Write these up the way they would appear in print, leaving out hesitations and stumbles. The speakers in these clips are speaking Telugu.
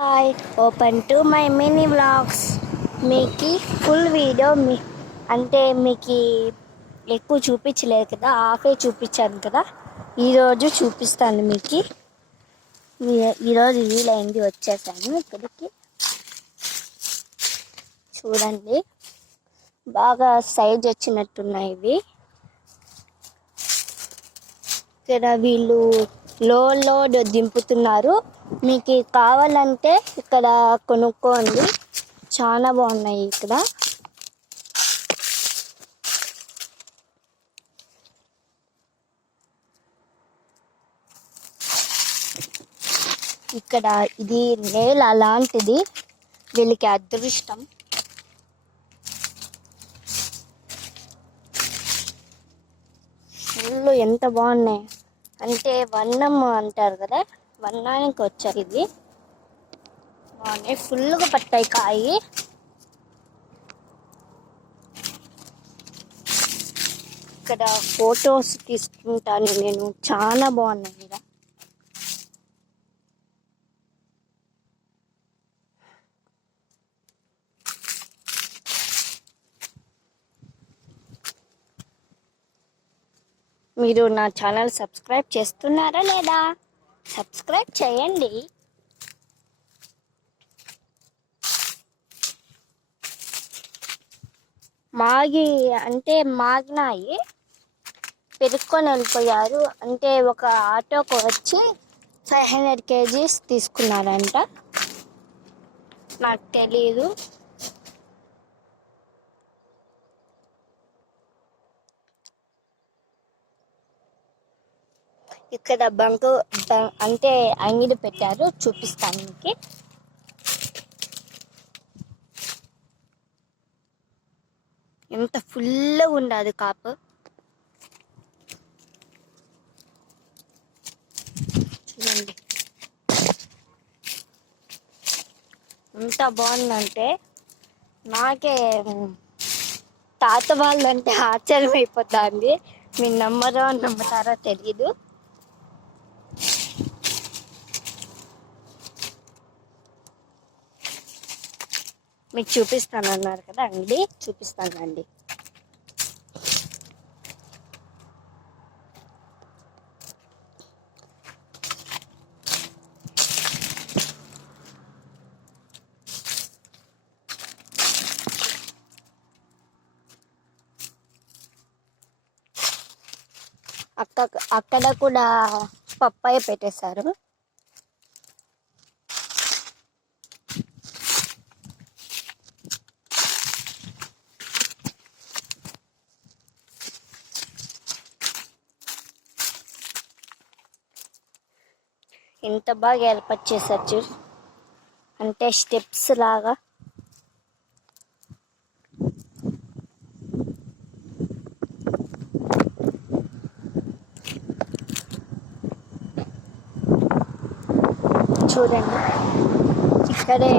Hi, open to my mini vlogs. మీకు ఫుల్ వీడియో అంటే మీకు ఎక్కువ చూపించలేదు కదా, హాఫే చూపించాను కదా. ఈరోజు చూపిస్తాను మీకు. ఈరోజు రీల్ అయింది, వచ్చేసాను ఇక్కడికి. చూడండి, బాగా సైజ్ వచ్చినట్టున్నాయి ఇవి. ఇక్కడ వీళ్ళు లోడ్ దింపుతున్నారు. మీకు కావాలంటే ఇక్కడ కొనుక్కోండి, చాలా బాగున్నాయి ఇక్కడ. ఇక్కడ ఇది నేల అలాంటిది, వీళ్ళకి అదృష్టం. ఫుల్ ఎంత బాగున్నాయి అంటే వన్నం అంటారు కదా, వన్నానికి వచ్చాయి. ఇది బాగున్నాయి, ఫుల్గా పట్టాయి కాయి. ఇక్కడ ఫొటోస్ తీసుకుంటాను నేను, చాలా బాగున్నాయి ఇక్కడ. మీరు నా ఛానల్ సబ్స్క్రైబ్ చేస్తున్నారా లేదా? సబ్స్క్రైబ్ చేయండి. మాగినాయి, పెరుక్కొని వెళ్ళిపోయారు. అంటే ఒక ఆటోకు వచ్చి 500 kgs తీసుకున్నారంట, నాకు తెలీదు. ఇక్కడ అంటే అంగిడి పెట్టారు, చూపిస్తాను మీకు. ఎంత ఫుల్గా ఉండదు కాపు. చూడండి ఎంత బాగుందంటే, నాకే తాత వాళ్ళంటే ఆశ్చర్యం అయిపోతుంది. మీరు నమ్ముతారో తెలీదు. మీకు చూపిస్తాను అన్నారు కదా అండి, చూపిస్తానండి. అక్కడ కూడా పప్పాయ పెట్టేశారు. ఎంత బాగా ఏర్పాటు చేశారు చూడు, అంటే స్టెప్స్ లాగా. చూడండి, ఇక్కడే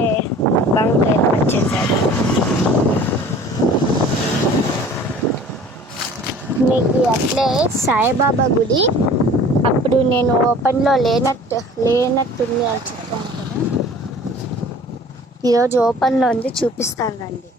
బంక్ ఏర్పాటు చేశారు. మీకు అట్లే సాయిబాబా గుడి అప్పుడు నేను ఓపెన్లో లేనట్టుంది అని చెప్పాను కదా, ఈరోజు ఓపెన్లో ఉంది, చూపిస్తాను రండి.